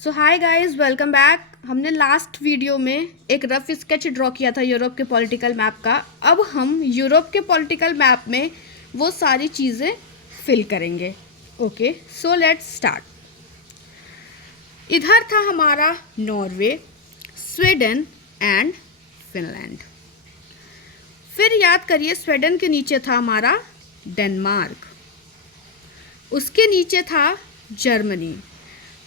सो hi guys, welcome back. हमने last video में एक रफ स्केच ड्रॉ किया था यूरोप के पॉलिटिकल मैप का। अब हम यूरोप के पॉलिटिकल मैप में वो सारी चीज़ें फिल करेंगे। Okay, so let's start. इधर था हमारा नॉर्वे, स्वीडन एंड फिनलैंड। फिर याद करिए, स्वीडन के नीचे था हमारा डेनमार्क, उसके नीचे था जर्मनी।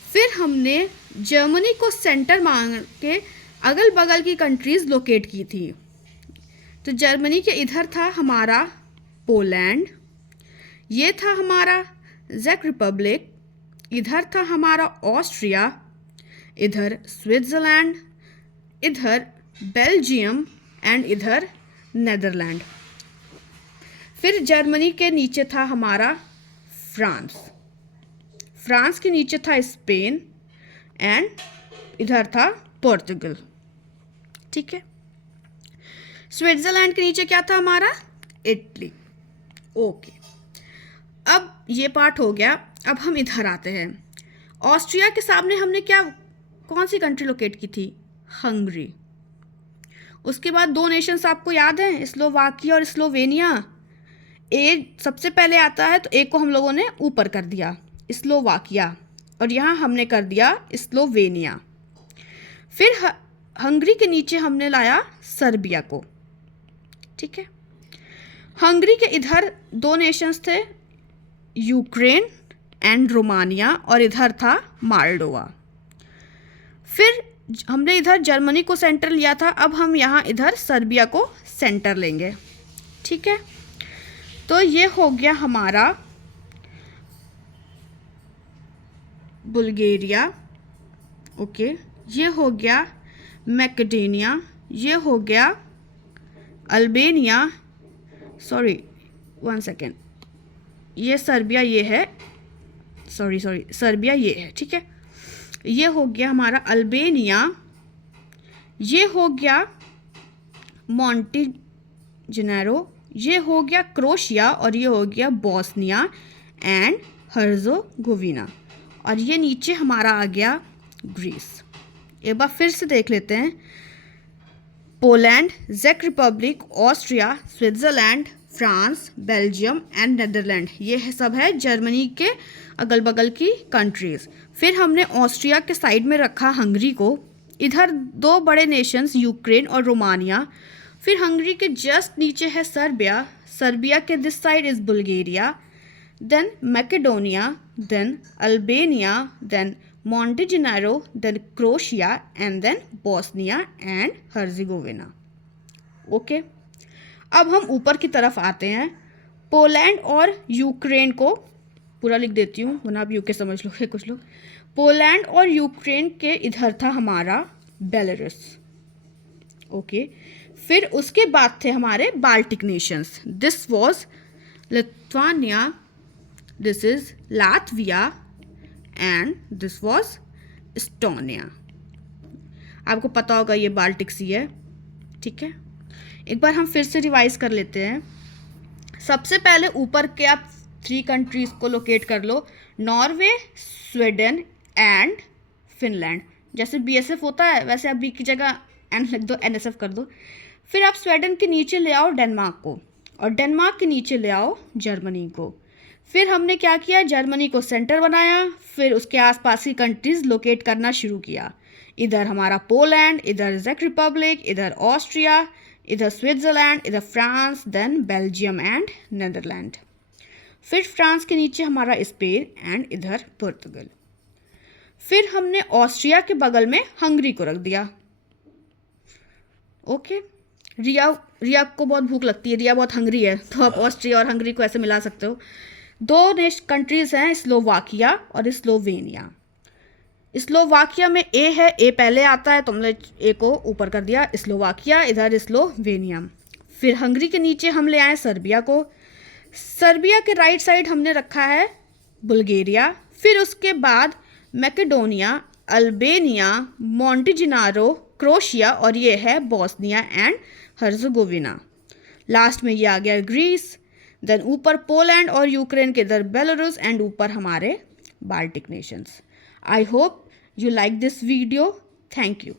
फिर हमने जर्मनी को सेंटर मान के अगल बगल की कंट्रीज़ लोकेट की थी। तो जर्मनी के इधर था हमारा पोलैंड, ये था हमारा चेक रिपब्लिक, इधर था हमारा ऑस्ट्रिया, इधर स्विट्ज़रलैंड, इधर बेल्जियम एंड इधर नेदरलैंड। फिर जर्मनी के नीचे था हमारा फ्रांस, फ्रांस के नीचे था स्पेन एंड इधर था पोर्तुगल। ठीक है। स्विट्जरलैंड के नीचे क्या था हमारा? इटली। ओके, अब ये पार्ट हो गया। अब हम इधर आते हैं। ऑस्ट्रिया के सामने हमने कौन सी कंट्री लोकेट की थी? हंगरी। उसके बाद दो नेशंस आपको याद हैं, स्लोवाकिया और स्लोवेनिया। ए सबसे पहले आता है तो ए को हम लोगों ने ऊपर कर दिया, स्लोवाकिया, और यहाँ हमने कर दिया स्लोवेनिया। फिर हंगरी के नीचे हमने लाया सर्बिया को। ठीक है। हंगरी के इधर दो नेशंस थे, यूक्रेन एंड रोमानिया, और इधर था माल्डोवा। फिर हमने इधर जर्मनी को सेंटर लिया था, अब हम यहाँ इधर सर्बिया को सेंटर लेंगे। ठीक है। तो ये हो गया हमारा बुल्गारिया। ओके, ये हो गया मैकेडोनिया, ये हो गया अल्बानिया, सॉरी 1 सेकेंड, ये सर्बिया, ये है सॉरी सर्बिया ये है। ठीक है। ये हो गया हमारा अल्बानिया, ये हो गया मॉन्टेनेग्रो, ये हो गया क्रोशिया, और ये हो गया बोस्निया एंड हर्ज़ेगोविना, और ये नीचे हमारा आ गया ग्रीस। एक बार फिर से देख लेते हैं। पोलैंड, चेक Republic, Austria, Switzerland, France, Belgium and Netherland, ये सब है जर्मनी के अगल बगल की कंट्रीज़। फिर हमने ऑस्ट्रिया के साइड में रखा हंगरी को, इधर दो बड़े नेशंस यूक्रेन और रोमानिया। फिर हंगरी के जस्ट नीचे है सर्बिया, सर्बिया के this side is Bulgaria, then Macedonia, then Albania, then Montenegro, then Croatia, and then Bosnia and Herzegovina. Okay, अब हम ऊपर की तरफ आते हैं। पोलैंड और यूक्रेन को पूरा लिख देती हूँ, वरना आप यूके समझ लोगे कुछ लोग। पोलैंड और यूक्रेन के इधर था हमारा बेलारूस। ओके, फिर उसके बाद थे हमारे Baltic Nations. This was Lithuania, this is Latvia and this was Estonia। आपको पता होगा ये बाल्टिक सी है। ठीक है। एक बार हम फिर से रिवाइज कर लेते हैं। सबसे पहले ऊपर के आप 3 कंट्रीज़ को लोकेट कर लो, नॉर्वे, स्वीडन एंड फिनलैंड। जैसे बीएसएफ होता है वैसे आप बी की जगह एन लिख दो, एनएसएफ कर दो। फिर आप स्वीडन के नीचे ले आओ डेनमार्क को, और डेनमार्क के नीचे ले आओ जर्मनी को। फिर हमने क्या किया, जर्मनी को सेंटर बनाया, फिर उसके आसपास की कंट्रीज़ लोकेट करना शुरू किया। इधर हमारा पोलैंड, इधर चेक रिपब्लिक, इधर ऑस्ट्रिया, इधर स्विट्ज़रलैंड, इधर France, then Belgium and Netherland. फिर फ्रांस के नीचे हमारा स्पेन एंड इधर पोर्तुगल। फिर हमने ऑस्ट्रिया के बगल में हंगरी को रख दिया। ओके, रिया को बहुत भूख लगती है, रिया बहुत हंगरी है, तो आप ऑस्ट्रिया और हंगरी को ऐसे मिला सकते हो। दो कंट्रीज़ हैं, स्लोवाकिया और स्लोवेनिया। स्लोवाकिया में ए है, ए पहले आता है तो हमने ए को ऊपर कर दिया, स्लोवाकिया, इधर स्लोवेनिया। फिर हंगरी के नीचे हम ले आए सर्बिया को, सर्बिया के राइट साइड हमने रखा है बुल्गारिया। फिर उसके बाद मैकेडोनिया, अल्बानिया, मॉन्टेनेग्रो, क्रोशिया, और ये है बोस्निया एंड हर्ज़ेगोविना। लास्ट में ये आ गया ग्रीस। देन ऊपर पोलैंड और यूक्रेन के इधर बेलारूस, एंड ऊपर हमारे Baltic Nations. I hope you like this video. Thank you.